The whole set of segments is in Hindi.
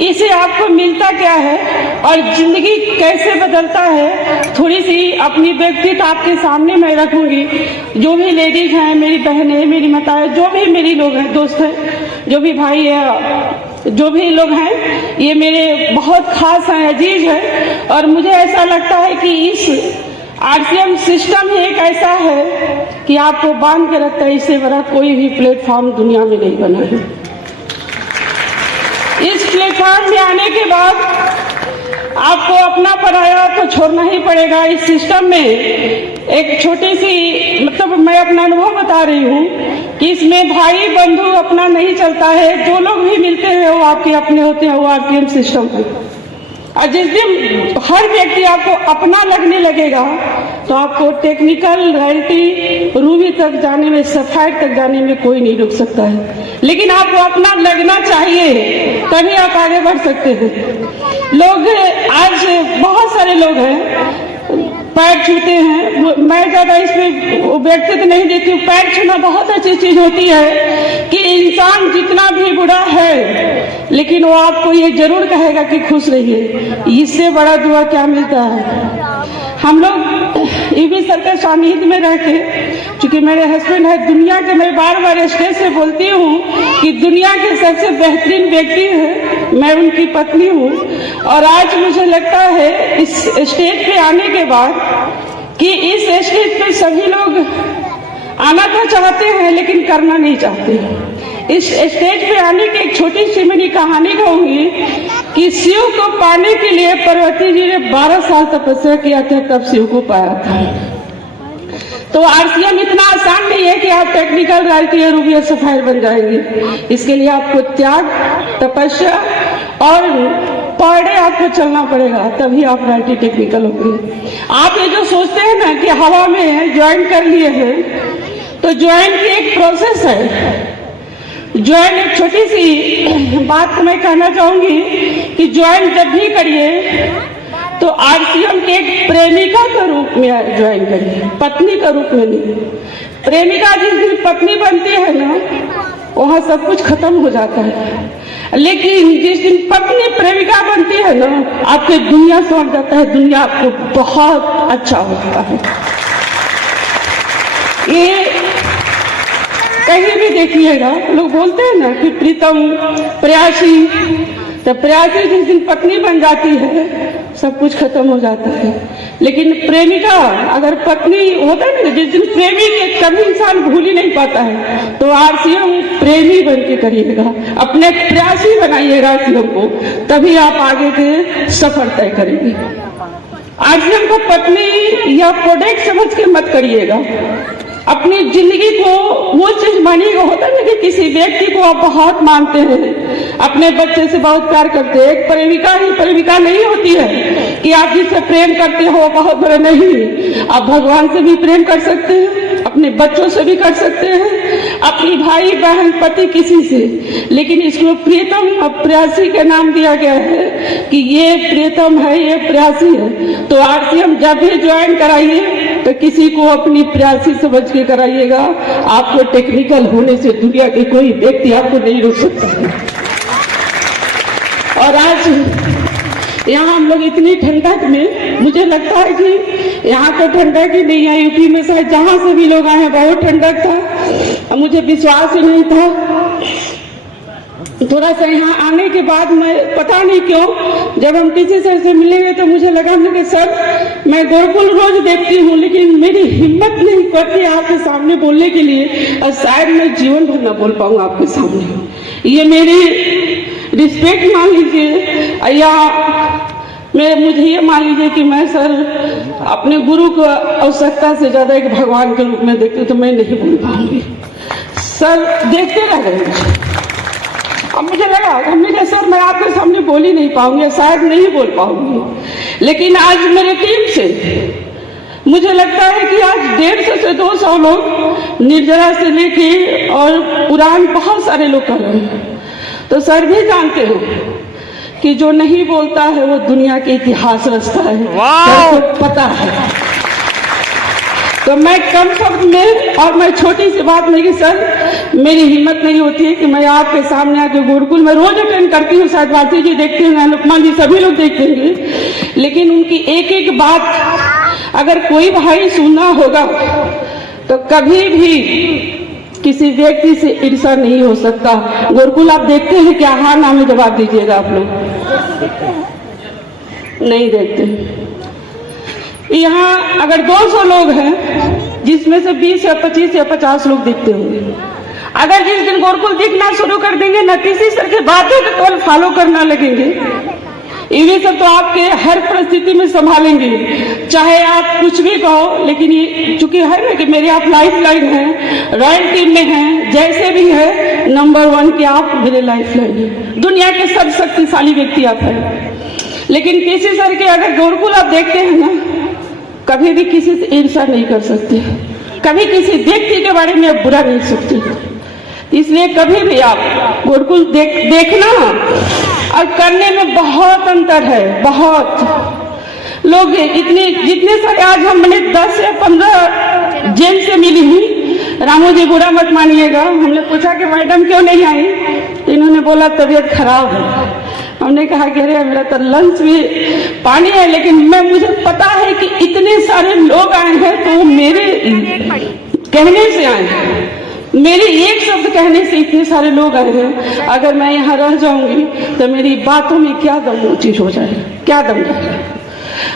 इसे आपको मिलता क्या है और जिंदगी कैसे बदलता है, थोड़ी सी अपनी व्यक्तित्व आपके सामने मैं रखूंगी। जो भी लेडीज हैं, मेरी बहनें, मेरी माताएं, जो भी मेरी लोग हैं, दोस्त हैं, जो भी भाई है, जो भी लोग हैं, ये मेरे बहुत खास हैं, अजीज हैं। और मुझे ऐसा लगता है कि इस आरसीएम सिस्टम ही एक ऐसा है कि आपको बांध के रखता है। इससे बड़ा कोई भी प्लेटफॉर्म दुनिया में नहीं बना है। इस प्लेटफॉर्म में आने के बाद आपको अपना पराया तो छोड़ना ही पड़ेगा। इस सिस्टम में एक छोटी सी मतलब मैं अपना अनुभव बता रही हूँ कि इसमें भाई बंधु अपना नहीं चलता है। जो लोग भी मिलते हैं वो आपके अपने होते हैं, वो आरसीएम सिस्टम है। और जिस दिन हर व्यक्ति आपको अपना लगने लगेगा तो आपको टेक्निकल रॉयल्टी रूबी तक जाने में, सफायर तक जाने में कोई नहीं रोक सकता है। लेकिन आपको अपना लगना चाहिए, तभी आप आगे बढ़ सकते हैं। लोग आज बहुत सारे लोग हैं पैर छूते हैं। मैं ज्यादा इसमें व्यक्तित्व नहीं देती हूँ। पैर छूना बहुत अच्छी चीज होती है कि इंसान जितना भी बुरा है लेकिन वो आपको ये जरूर कहेगा कि खुश रहिए। इससे बड़ा दुआ क्या मिलता है। हम लोग ईवी सर के सानिध्य में रह के, चूंकि मेरे हस्बैंड है दुनिया के, मैं बार बार स्टेज से बोलती हूँ कि दुनिया के सबसे बेहतरीन व्यक्ति है, मैं उनकी पत्नी हूँ। और आज मुझे लगता है इस स्टेज पे आने के बाद कि इस स्टेज पे सभी लोग आना तो चाहते हैं लेकिन करना नहीं चाहते। इस स्टेज पे आने की एक छोटी सी मेरी कहानी कहूंगी कि शिव को पाने के लिए पार्वती जी ने 12 साल तपस्या किया था, तब शिव को पाया था। तो आरसीएम इतना आसान नहीं है कि आप टेक्निकल रॉयल्टी या रूबी सफायर बन जाएंगे। इसके लिए आपको त्याग, तपस्या और पर डे आपको चलना पड़ेगा, तभी आप रॉयल्टी टेक्निकल होंगे। आप ये जो सोचते हैं ना कि हवा में ज्वाइन कर लिए हैं, तो ज्वाइन की एक प्रोसेस है। ज्वाइन एक छोटी सी बात मैं कहना चाहूंगी कि ज्वाइन जब भी करिए तो आरसीएम के एक प्रेमिका के रूप में ज्वाइन करिए, पत्नी का रूप में नहीं। प्रेमिका जिस दिन पत्नी बनती है ना, वहाँ सब कुछ खत्म हो जाता है। लेकिन जिस दिन पत्नी प्रेमिका बनती है ना, आपकी दुनिया समझ जाता है, दुनिया आपको बहुत अच्छा होता है। ये कहीं भी देखिएगा, लोग बोलते हैं ना कि प्रीतम प्रेयसी, तो प्रेयसी जिस दिन पत्नी बन जाती है सब कुछ खत्म हो जाता है। लेकिन प्रेमिका अगर पत्नी होता है ना, जिस दिन प्रेमी के कभी इंसान भूल ही नहीं पाता है। तो आरसीएम प्रेमी बन के करिएगा, अपने प्रेयसी बनाइएगा आरसीएम को, तभी आप आगे के सफर तय करेंगे। आरसीएम को पत्नी या प्रोडक्ट समझ के मत करिएगा। अपनी जिंदगी को वो चीज मानिएगा। होता है ना कि किसी व्यक्ति को आप बहुत मानते हैं, अपने बच्चे से बहुत प्यार करते हैं। एक प्रेमिका ही प्रेमिका नहीं होती है कि आप जिससे प्रेम करते हो बहुत बड़ा नहीं। आप भगवान से भी प्रेम कर सकते हैं, अपने बच्चों से भी कर सकते हैं, अपनी भाई बहन पति किसी से। लेकिन इसको प्रीतम और प्रेयसी का नाम दिया गया है कि ये प्रीतम है, ये प्रेयसी है। तो आरसीएम जब भी ज्वाइन कराइए तो किसी को अपनी प्रेयसी समझ के कराइएगा। आपको टेक्निकल होने से दुनिया के कोई व्यक्ति आपको नहीं रोक सकता है। और आज यहाँ हम लोग इतनी ठंडक में, मुझे लगता है कि यहाँ तो ठंडक ही नहीं है, यूपी में शायद जहाँ से भी लोग आए हैं बहुत ठंडक था। मुझे विश्वास ही नहीं था। थोड़ा सा यहाँ आने के बाद मैं पता नहीं क्यों जब हम किसी से मिलेंगे तो मुझे लगा कि सर मैं गुरुकुल रोज देखती हूँ, लेकिन मेरी हिम्मत नहीं करती आपके सामने बोलने के लिए, और शायद मैं जीवन भर न बोल पाऊँ आपके सामने। ये मेरी रिस्पेक्ट मान लीजिए या मुझे ये मान लीजिए कि मैं सर अपने गुरु को आवश्यकता से ज्यादा एक भगवान के रूप में देखती हूँ, तो मैं नहीं बोल पाऊंगी। सर देखते रह गए। अब मुझे लगा हमने कहा सर मैं आपके सामने बोल ही नहीं पाऊंगी, शायद नहीं बोल पाऊंगी। लेकिन आज मेरे टीम से मुझे लगता है कि आज 150 से 200 लोग निर्जरा से लेके और पुराण बहुत सारे लोग कर रहे हैं। तो सर भी जानते हो कि जो नहीं बोलता है वो दुनिया के इतिहास रचता है, तो पता है। तो मैं कम शब्द में, और मैं छोटी सी बात नहीं कि सर मेरी हिम्मत नहीं होती है कि मैं आपके सामने आके गुरुकुल में रोज अटेंड करती हूँ, शायद भारती जी देखते हैं, अनुपमा जी सभी लोग देखते होंगे, लेकिन उनकी एक एक बात अगर कोई भाई सुनना होगा तो कभी भी किसी व्यक्ति से ईर्ष्या नहीं हो सकता। गुरुकुल आप देखते हैं क्या? हाँ ना में जवाब दीजिएगा। आप लोग नहीं देखते। यहाँ अगर 200 लोग हैं जिसमें से 20 या 25 या 50 लोग दिखते होंगे, अगर जिस दिन गुरुकुल दिखना शुरू कर देंगे ना, किसी सर की बातों को केवल फॉलो करना लगेंगे, ये सब तो आपके हर परिस्थिति में संभालेंगे, चाहे आप कुछ भी कहो। लेकिन ये चूंकि है ना कि मेरे आप लाइफ लाइन है, रॉयल टीम में हैं, जैसे भी है नंबर 1 के आप मेरे लाइफ लाइन है, दुनिया के सब शक्तिशाली व्यक्ति आप हैं। लेकिन किसी सर के अगर गुरुकुल आप देखते हैं ना, कभी भी किसी से ईर्ष्या नहीं कर सकते, कभी किसी व्यक्ति के बारे में बुरा नहीं सोचते। इसलिए कभी भी आप गुरुकुल देखना और करने में बहुत अंतर है। बहुत लोग जितने सारे आज हमने 10 या 15 जेल से मिली हूँ, रामू जी बुरा मत मानिएगा, हमने पूछा कि मैडम क्यों नहीं आई, इन्होंने बोला तबीयत खराब है। हमने कहा कि अरे मेरा तो लंच भी पानी है, लेकिन मुझे पता है कि इतने सारे लोग आए हैं तो मेरे कहने से आए हैं, मेरे एक शब्द कहने से इतने सारे लोग आए हैं। अगर मैं यहाँ रह जाऊंगी तो मेरी बातों में क्या दम चीज हो जाए, क्या दम जाए।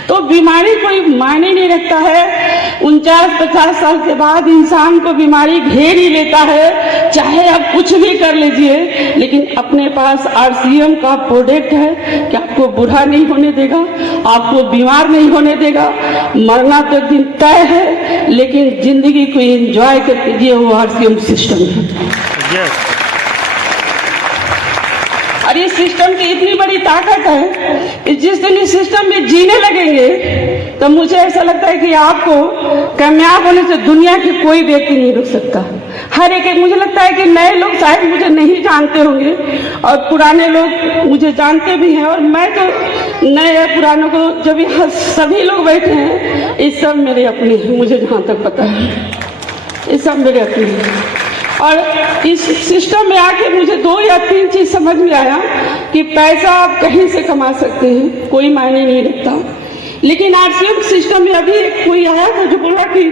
तो बीमारी कोई मायने नहीं रखता है। 49-50 साल के बाद इंसान को बीमारी घेर ही लेता है, चाहे आप कुछ भी कर लीजिए, लेकिन अपने पास RCM का प्रोडक्ट है कि आपको बुरा नहीं होने देगा, आपको बीमार नहीं होने देगा। मरना तो एक दिन तय है, लेकिन जिंदगी को एंजॉय करके जिए, वो RCM सिस्टम है। और इस सिस्टम की इतनी बड़ी ताकत है कि जिस दिन इस सिस्टम में जीने लगेंगे तो मुझे ऐसा लगता है कि आपको कामयाब होने से दुनिया के कोई व्यक्ति नहीं रोक सकता। हर एक मुझे लगता है कि नए लोग शायद मुझे नहीं जानते होंगे और पुराने लोग मुझे जानते भी हैं, और मैं तो नए पुरानों को जब यहाँ सभी लोग बैठे हैं, ये सब मेरे अपने हैं, मुझे जहाँ तक पता है ये सब मेरे अपने हैं। और इस सिस्टम में आके मुझे 2 या 3 चीज समझ में आया कि पैसा आप कहीं से कमा सकते हैं, कोई मायने नहीं रखता। लेकिन RCM सिस्टम में अभी एक कोई आया था जो बोला कि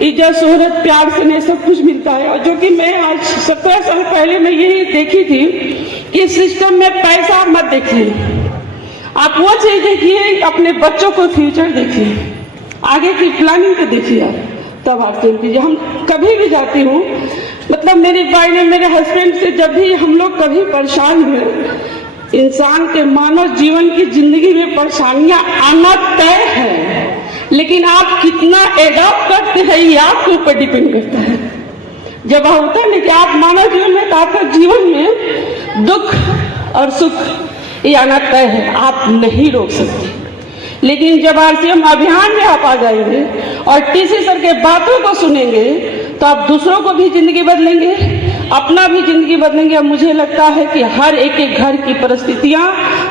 इज्जत शोहरत प्यार से नहीं सब कुछ मिलता है, और जो कि मैं आज 17 साल पहले मैं यही देखी थी कि सिस्टम में पैसा आप मत देखिए, आप वो चीज देखिए, अपने बच्चों को फ्यूचर देखिए, आगे की प्लानिंग को देखिए, आप तब RCM कीजिए। हम कभी भी जाती हूँ, मतलब मेरी भाई ने मेरे हस्बैंड से जब भी हम लोग कभी परेशान हुए, इंसान के मानव जीवन की जिंदगी में परेशानियां आना तय है, लेकिन आप कितना एडॉप्ट करते हैं ये आपके ऊपर डिपेंड करता है। जब होता है ना कि आप मानव जीवन में, तो आपका जीवन में दुख और सुख ये आना तय है, आप नहीं रोक सकते। लेकिन जब RCM अभियान में आप आ जाएंगे और TC सर के बातों को सुनेंगे तो आप दूसरों को भी जिंदगी बदलेंगे, अपना भी जिंदगी बदलेंगे। और मुझे लगता है कि हर एक के घर की परिस्थितियां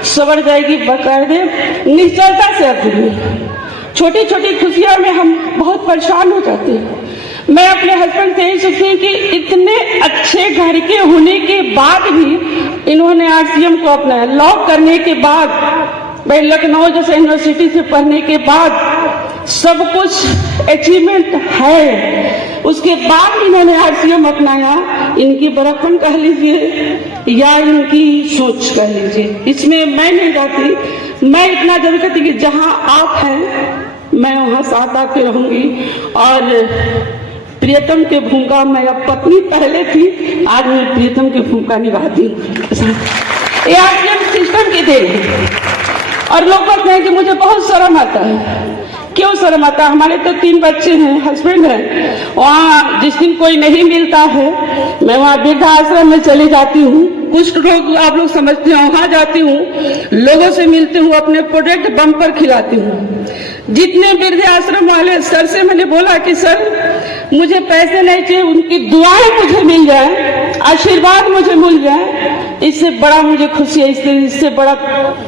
सवर जाएगी, बकायदे निश्चलता से आती। छोटी छोटी खुशियां में हम बहुत परेशान हो जाते हैं। मैं अपने हस्बैंड से यही सोचती हूँ कि इतने अच्छे घर के होने के बाद भी इन्होंने RCM को अपनाया। लॉ करने के बाद, भाई लखनऊ जैसे यूनिवर्सिटी से पढ़ने के बाद सब कुछ अचीवमेंट है, उसके बाद इन्होंने RCM अपनाया। इनकी बड़प्पन कह लीजिए या इनकी सोच कह लीजिए, इसमें मैं नहीं जाती। मैं इतना जरूर कहती कि जहां आप हैं मैं वहां साथ आके रहूंगी। और प्रियतम की भूमिका, मैं अब पत्नी पहले थी, आज मैं प्रियतम की भूमिका निभाती हूँ। ये RCM सिस्टम की देन है। और लोग कहते हैं कि मुझे बहुत शर्म आता है। क्यों शर्म आता है? हमारे तो 3 बच्चे हैं, हस्बैंड है, वहाँ जिस दिन कोई नहीं मिलता है मैं वहाँ वृद्धाश्रम में चली जाती हूँ। कुछ लोग आप लोग समझते हैं, वहाँ जाती हूँ, लोगों से मिलती हूँ, अपने प्रोडक्ट बम्पर खिलाती हूँ। जितने वृद्धाश्रम वाले सर से मैंने बोला कि सर मुझे पैसे नहीं चाहिए, उनकी दुआएं मुझे मिल जाए, आशीर्वाद मुझे मिल जाए, इससे बड़ा मुझे खुशी है। इससे बड़ा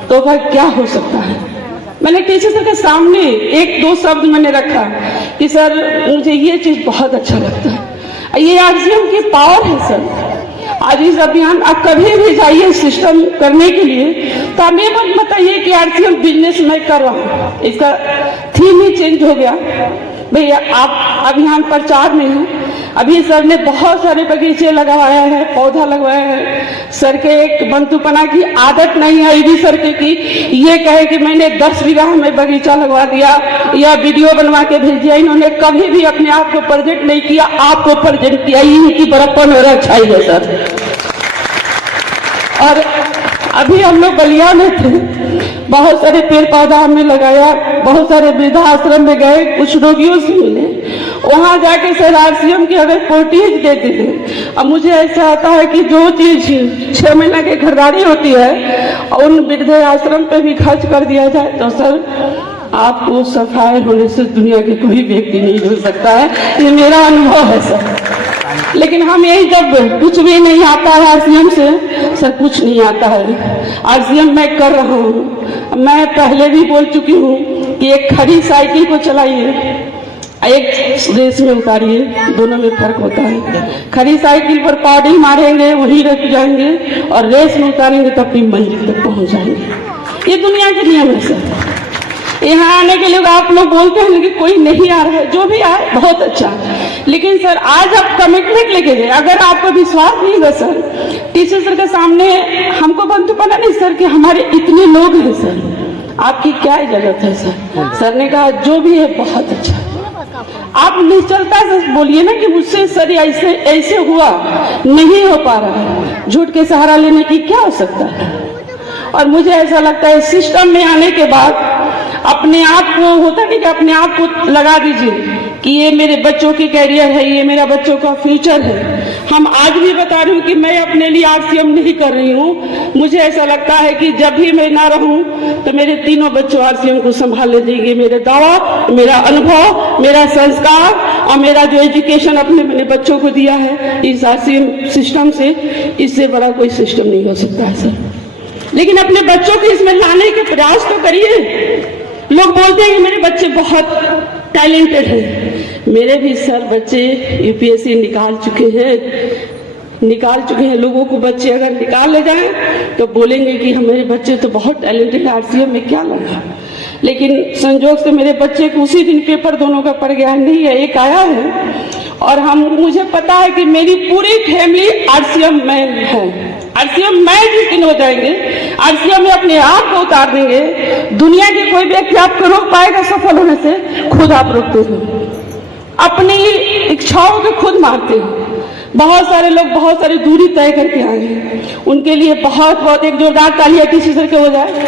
तोहफा क्या हो सकता है? मैंने टीचर सर के सामने एक दो शब्द मैंने रखा कि सर मुझे ये चीज बहुत अच्छा लगता है, ये आरसीएम की पावर है सर। आज इस अभियान आप कभी भी जाइए सिस्टम करने के लिए तो आप ये मत बताइए कि आरसीएम बिजनेस मैं कर रहा हूँ, इसका थीम ही चेंज हो गया। भैया आप अभियान प्रचार में हैं, अभी सर ने बहुत सारे बगीचे लगवाया है, पौधा लगवाया है। सर के एक बंतुपना की आदत नहीं आई भी सर के की ये कहे कि मैंने 10 बीघा में बगीचा लगवा दिया या वीडियो बनवा के भेज दिया। इन्होंने कभी भी अपने आप को प्रेजेंट नहीं किया, आपको प्रेजेंट किया, इनकी बड़प्पन और अच्छाई है सर। और अभी हम लोग बलिया में थे, बहुत सारे पेड़ पौधा हमने लगाया, बहुत सारे वृद्धाश्रम में गए, कुछ रोगियों से मिले, वहां जाके सर आरसीएम की अगर प्रोटीज देते थे। अब मुझे ऐसा आता है कि जो चीज 6 महीना की घरदारी होती है उन वृद्धाश्रम पे भी खर्च कर दिया जाए तो सर आपको सफाई होने से दुनिया के कोई व्यक्ति नहीं हो सकता है, ये मेरा अनुभव है सर। लेकिन हम यही जब कुछ भी नहीं आता है आरसीएम से, सर कुछ नहीं आता है, आरसीएम मैं कर रहा हूँ। मैं पहले भी बोल चुकी हूँ कि एक खड़ी साइकिल को चलाइए, एक रेस में उतारिए, दोनों में फर्क होता है। खड़ी साइकिल पर पौड़ी मारेंगे वहीं रुक जाएंगे और रेस में उतारेंगे तो अपनी मंजिल तक पहुंच जाएंगे। ये दुनिया के नियम है सर। यहाँ आने के लिए आप लोग बोलते हैं कि कोई नहीं आ रहा है, जो भी आए बहुत अच्छा, लेकिन सर आज आप कमिटमेंट लेके गए। अगर आपको विश्वास नहीं है सर, टीचर सर के सामने हमको बंतुपना नहीं सर कि हमारे इतने लोग हैं सर, आपकी क्या इजाजत है सर। सर ने कहा जो भी है बहुत अच्छा। आप निश्चलता से बोलिए ना कि मुझसे सर ऐसे ऐसे हुआ, नहीं हो पा रहा है, झूठ के सहारा लेने की क्या हो सकता है। और मुझे ऐसा लगता है सिस्टम में आने के बाद अपने आप को होता नहीं कि अपने आप को लगा दीजिए कि ये मेरे बच्चों की कैरियर है, ये मेरा बच्चों का फ्यूचर है। हम आज भी बता रही हूँ कि मैं अपने लिए आरसीएम नहीं कर रही हूँ। मुझे ऐसा लगता है कि जब भी मैं ना रहूं तो मेरे तीनों बच्चों आरसीएम को संभाल लेंगे। मेरे दावा, मेरा अनुभव, मेरा संस्कार और मेरा जो एजुकेशन अपने मैंने बच्चों को दिया है इस आरसीएम सिस्टम से, इससे बड़ा कोई सिस्टम नहीं हो सकता है सर। लेकिन अपने बच्चों को इसमें लाने के प्रयास तो करिए। लोग बोलते हैं कि मेरे बच्चे बहुत टैलेंटेड हैं, मेरे भी सर बच्चे यूपीएससी निकाल चुके हैं। लोगों को बच्चे अगर निकाल ले जाएं तो बोलेंगे कि हमारे बच्चे तो बहुत टैलेंटेड है, आरसीएम में क्या लगा। लेकिन संजोग से मेरे बच्चे को उसी दिन पेपर दोनों का पड़ गया नहीं है, एक आया है। और मुझे पता है कि मेरी पूरी फैमिली आरसीएम में है। आरसीएम में जिस दिन हो जाएंगे, आरसीएम में अपने आप को उतार देंगे। दुनिया के कोई व्यक्ति आपको रोक पाएगा सफल होने से? खुद आप रोकते हो, अपनी इच्छाओं को खुद मारते हो। बहुत सारे लोग बहुत सारी दूरी तय करके आए हैं, उनके लिए बहुत बहुत एक जोरदार तालियां किसी सर के हो जाए।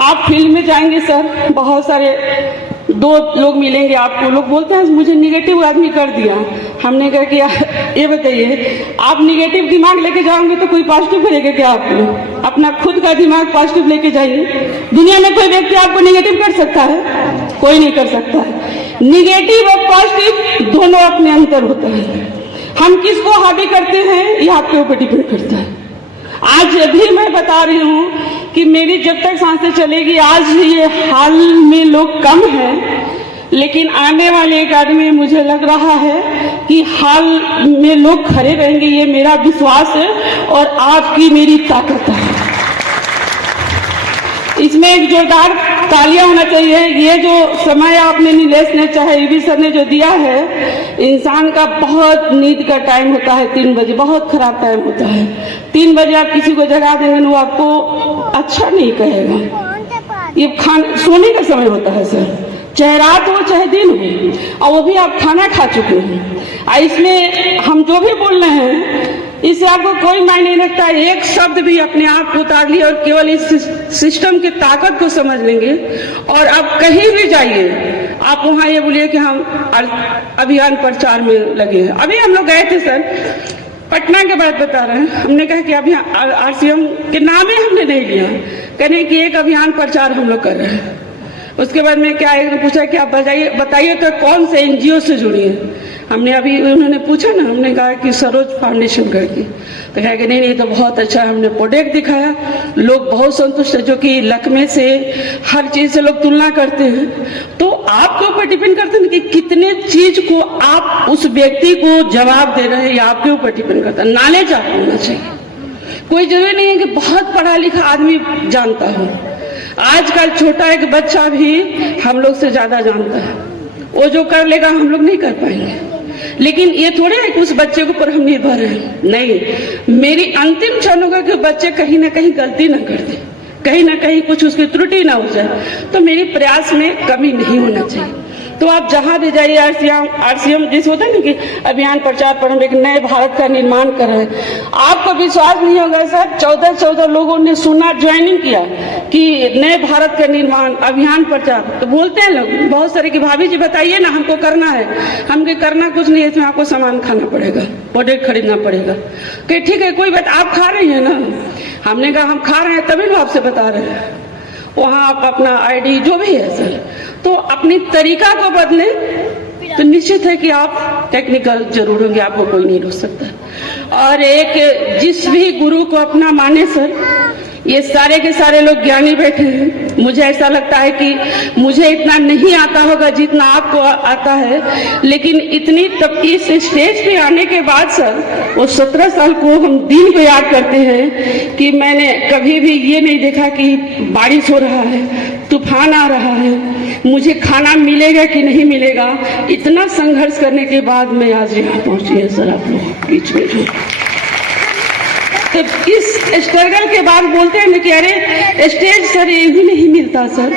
आप फील्ड में जाएंगे सर, बहुत सारे दो लोग मिलेंगे आपको, लोग बोलते हैं मुझे निगेटिव आदमी कर दिया। हमने कहा कि ये बताइए, आप निगेटिव दिमाग लेके जाओगे तो कोई पॉजिटिव करेगा क्या? आपको अपना खुद का दिमाग पॉजिटिव लेके जाइए। दुनिया में कोई व्यक्ति आपको निगेटिव कर सकता है? कोई नहीं कर सकता है। निगेटिव और पॉजिटिव दोनों अपने अंतर होता है। हम किसको हावी करते हैं ये आपके ऊपर डिपेंड करता है। आज भी मैं बता रही हूँ कि मेरी जब तक सांसें चलेगी, आज ये हाल में लोग कम हैं, लेकिन आने वाले एक आदमी में मुझे लग रहा है कि हाल में लोग खड़े रहेंगे, ये मेरा विश्वास है और आपकी मेरी ताकत है। इसमें एक जोरदार तालियां होना चाहिए। ये जो समय आपने नीलेश ने चाहे ईवी सर ने जो दिया है, इंसान का बहुत नींद का टाइम होता है 3 बजे, बहुत खराब टाइम होता है। 3 बजे आप किसी को जगा देंगे वो आपको अच्छा नहीं कहेगा। ये सोने का समय होता है सर, चाहे रात हो चाहे दिन हो, और वो भी आप खाना खा चुके हैं। इसमें हम जो भी बोल रहे हैं इससे आपको कोई मायने नहीं रखता। एक शब्द भी अपने आप को उतार लिया और केवल इस सिस्टम की ताकत को समझ लेंगे और आप कहीं भी जाइए, आप वहां ये बोलिए कि हम अभियान प्रचार में लगे हैं। अभी हम लोग गए थे सर, पटना के बाद बता रहे हैं, हमने कहा कि अभी आरसीएम के नाम ही हमने नहीं लिया, कहने कि एक अभियान प्रचार हम लोग कर रहे हैं। उसके बाद में क्या एक ने पूछा कि आप बताइए तो कौन से एनजीओ से जुड़ी है। हमने अभी उन्होंने पूछा ना, हमने कहा कि सरोज फाउंडेशन करके, तो कहा कि नहीं तो बहुत अच्छा। हमने प्रोडक्ट दिखाया, लोग बहुत संतुष्ट है, जो कि लकमे से हर चीज से लोग तुलना करते हैं। तो आपके ऊपर डिपेंड करते हैं कि कितने चीज को आप उस व्यक्ति को जवाब दे रहे हैं, या आपके ऊपर डिपेंड करता है। नॉलेज आपको होना चाहिए। कोई जरूरी नहीं है कि बहुत पढ़ा लिखा आदमी जानता हो। आजकल छोटा एक बच्चा भी हम लोग से ज्यादा जानता है। वो जो कर लेगा हम लोग नहीं कर पाएंगे। लेकिन ये थोड़े है कि उस बच्चे के ऊपर हम निर्भर हैं। नहीं, मेरी अंतिम क्षण होगा कि बच्चे कहीं ना कहीं गलती ना कर दे, कहीं ना कहीं कुछ उसकी त्रुटि ना हो जाए, तो मेरी प्रयास में कमी नहीं होना चाहिए। तो आप जहां भी जाइए, आरसीएम जैसे होता है ना कि अभियान प्रचार पर हम एक नए भारत का निर्माण कर रहे हैं। आपको विश्वास नहीं होगा सर, 14 लोगों ने सुना, ज्वाइनिंग किया कि नए भारत का निर्माण अभियान प्रचार। तो बोलते हैं लोग बहुत सारे कि भाभी जी बताइए ना, हमको करना है। हमको करना कुछ नहीं है, इसमें आपको सामान खाना पड़ेगा, प्रोडक्ट खरीदना पड़ेगा। कि ठीक है, कोई बात, आप खा रही है ना। हमने कहा हम खा रहे हैं तभी तो आपसे बता रहे हैं। वहाँ आप अपना आईडी जो भी है सर, तो अपनी तरीका को बदले तो निश्चित है कि आप टेक्निकल जरूर होंगे, आपको कोई नहीं रोक सकता। और एक जिस भी गुरु को अपना माने सर, ये सारे के सारे लोग ज्ञानी बैठे हैं। मुझे ऐसा लगता है कि मुझे इतना नहीं आता होगा जितना आपको आता है, लेकिन इतनी तब इस स्टेज पे आने के बाद सर, वो 17 साल को हम दिन को याद करते हैं कि मैंने कभी भी ये नहीं देखा कि बारिश हो रहा है, तूफान आ रहा है, मुझे खाना मिलेगा कि नहीं मिलेगा। इतना संघर्ष करने के बाद मैं आज यहाँ पहुंची है सर, आप लोग बीच में हूँ। तो इस स्ट्रगल के बाद बोलते हैं ना कि अरे स्टेज सर ये भी नहीं मिलता सर।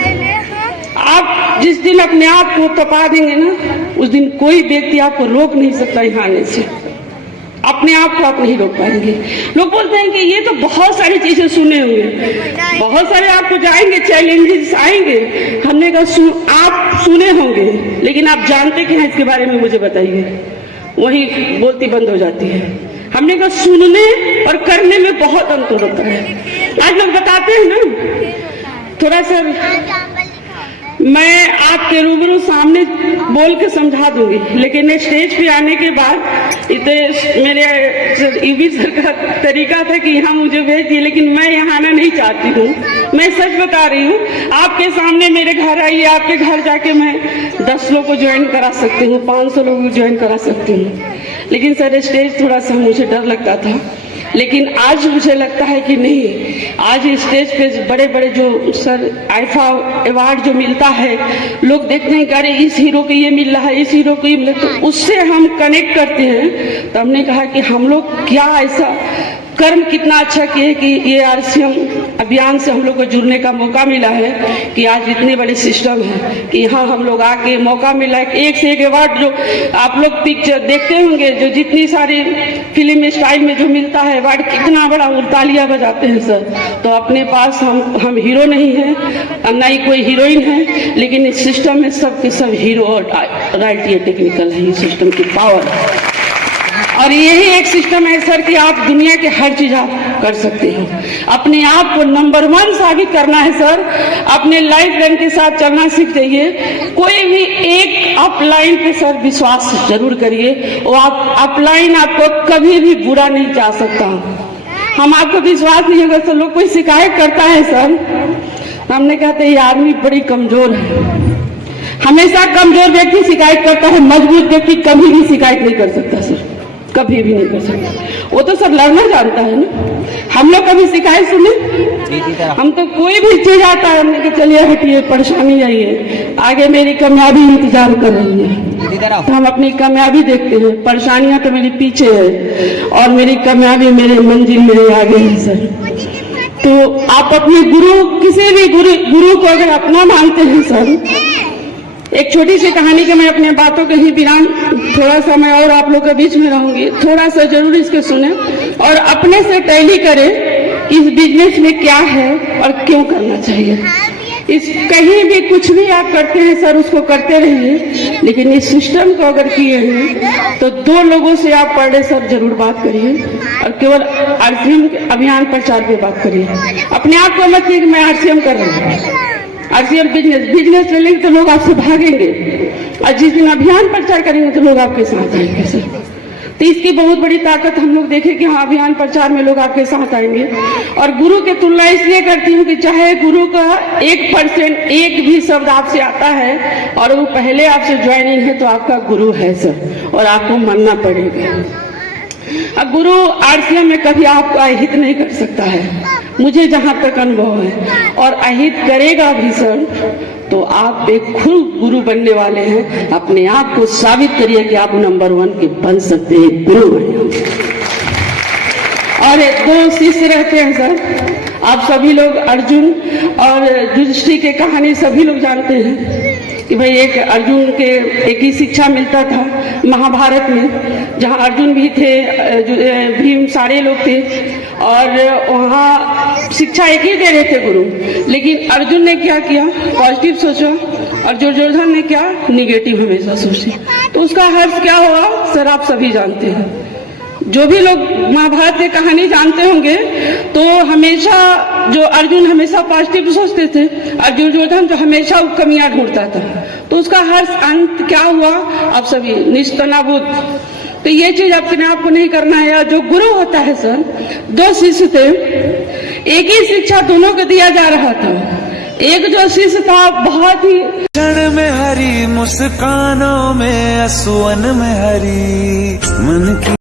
आप जिस दिन अपने आप को तपा देंगे ना, उस दिन कोई व्यक्ति आपको रोक नहीं सकता यहाँ आने से। अपने आप को आप नहीं रोक पाएंगे। लोग बोलते हैं कि ये तो बहुत सारी चीजें सुने होंगे, बहुत सारे आपको जाएंगे, चैलेंजेस आएंगे। हमने कहा आप सुने होंगे, लेकिन आप जानते कि हैं इसके बारे में, मुझे बताइए। वही बोलती बंद हो जाती है। हमने कहा सुनने और करने में बहुत अंतर होता है। आज लोग बताते हैं ना, थोड़ा सा मैं आपके रूबरू सामने बोल के समझा दूंगी, लेकिन स्टेज पे आने के बाद इतने मेरे ईवी सर का तरीका था कि यहाँ मुझे भेज दिए, लेकिन मैं यहाँ आना नहीं चाहती हूँ। मैं सच बता रही हूँ। आपके सामने मेरे घर आइए, आपके घर जाके मैं 10 लोग को ज्वाइन करा सकती हूँ, 500 लोगों को ज्वाइन करा सकती हूँ। लेकिन सर स्टेज थोड़ा सा मुझे डर लगता था, लेकिन आज मुझे लगता है कि नहीं, आज स्टेज पे बड़े बड़े जो सर आईफा अवार्ड जो मिलता है, लोग देखते हैं कि अरे इस हीरो को ये मिल रहा है, इस हीरो को ये मिल रहा है, तो उससे हम कनेक्ट करते हैं। तो हमने कहा कि हम लोग क्या ऐसा कर्म कितना अच्छा किए कि ये आरसीएम अभियान से हम लोग को जुड़ने का मौका मिला है कि आज इतने बड़े सिस्टम है कि यहाँ हम लोग आके मौका मिला है। एक से एक अवार्ड जो आप लोग पिक्चर देखते होंगे, जो जितनी सारी फिल्म स्टाइल में जो मिलता है अवार्ड, कितना बड़ा तालियां बजाते हैं सर। तो अपने पास हम हीरो नहीं हैं, ना ही कोई हीरोइन है, लेकिन इस सिस्टम में सबके सब हीरो और राइट ये टेक्निकल है, ये सिस्टम की पावर। और यही एक सिस्टम है सर कि आप दुनिया के हर चीज आप कर सकते हो। अपने आप को नंबर 1 साबित करना है सर। अपने लाइफ लाइन के साथ चलना सीख जाइए। कोई भी एक अपलाइन पे सर विश्वास जरूर करिए, और आप अपलाइन आपको कभी भी बुरा नहीं जा सकता। हम आपको विश्वास नहीं होगा तो लोग कोई शिकायत करता है सर, हमने कहते ये आदमी बड़ी कमजोर है। हमेशा कमजोर व्यक्ति शिकायत करता है, मजबूत व्यक्ति कभी भी शिकायत नहीं कर सकता सर, कभी भी नहीं कर सकता। वो तो सब लड़ना जानता है ना। हम लोग कभी शिकायत सुने? हम तो कोई भी चीज आता है हमने कि चलिए हटिए, परेशानी आई है, आगे मेरी कामयाबी इंतजार कर रही है, तो हम अपनी कामयाबी देखते हैं। परेशानियां तो मेरे पीछे है और मेरी कामयाबी मेरे मंजिल मेरे आगे है सर। तो आप अपने किसी भी गुरु को अगर अपना मानते हैं सर, एक छोटी सी कहानी के मैं अपने बातों के ही विराम, थोड़ा सा मैं और आप लोग के बीच में रहूंगी, थोड़ा सा जरूर इसके सुने और अपने से टैली करें इस बिजनेस में क्या है और क्यों करना चाहिए। इस कहीं भी कुछ भी आप करते हैं सर, उसको करते रहिए, लेकिन इस सिस्टम को अगर किए हैं तो 2 लोगों से आप पर डे सर जरूर बात करिए और केवल आरसीएम अभियान प्रचार पे बात करिए। अपने आप को मत कि मैं आरसीएम कर रहा हूँ, आरसीएम बिजनेस चलेंगे तो लोग आपसे भागेंगे, और जिस दिन अभियान प्रचार करेंगे तो लोग आपके साथ आएंगे सर। तो इसकी बहुत बड़ी ताकत हम लोग देखें कि हाँ, अभियान प्रचार में लोग आपके साथ आएंगे। और गुरु की तुलना इसलिए करती हूँ कि चाहे गुरु का 1% एक भी शब्द आपसे आता है और वो पहले आपसे ज्वाइनिंग है तो आपका गुरु है सर, और आपको मानना पड़ेगा। अब गुरु आरसीएम में कभी आपको अहित नहीं कर सकता है, मुझे जहां तक अनुभव है, और अहित करेगा भी सर तो आप एक खुद गुरु बनने वाले हैं। अपने आप को साबित करिए कि आप नंबर 1 के बन सकते हैं, गुरु बनिए। और 2 शिष्य रहते हैं सर, आप सभी लोग अर्जुन और युधिष्ठिर की कहानी सभी लोग जानते हैं कि भाई एक अर्जुन के एक ही शिक्षा मिलता था महाभारत में, जहाँ अर्जुन भी थे, भीम, सारे लोग थे, और वहाँ शिक्षा एक ही दे रहे थे गुरु। लेकिन अर्जुन ने क्या किया, पॉजिटिव सोचा, और दुर्योधन ने क्या, निगेटिव हमेशा सोची। तो उसका हर्ष क्या हुआ सर, आप सभी जानते हैं। जो भी लोग महाभारत की कहानी जानते होंगे तो हमेशा जो अर्जुन हमेशा पॉजिटिव सोचते थे, और दुर्योधन जो हमेशा कमियां ढूंढता था, तो उसका हर्ष अंत क्या हुआ, आप सभी निस्तनाबूद। तो ये चीज अपने आप को नहीं करना है। जो गुरु होता है सर, 2 शिष्य थे, एक ही शिक्षा दोनों को दिया जा रहा था। एक जो शिष्य था बहुत ही क्षण में हरी मुस्कानों में, असुवन में हरी मन की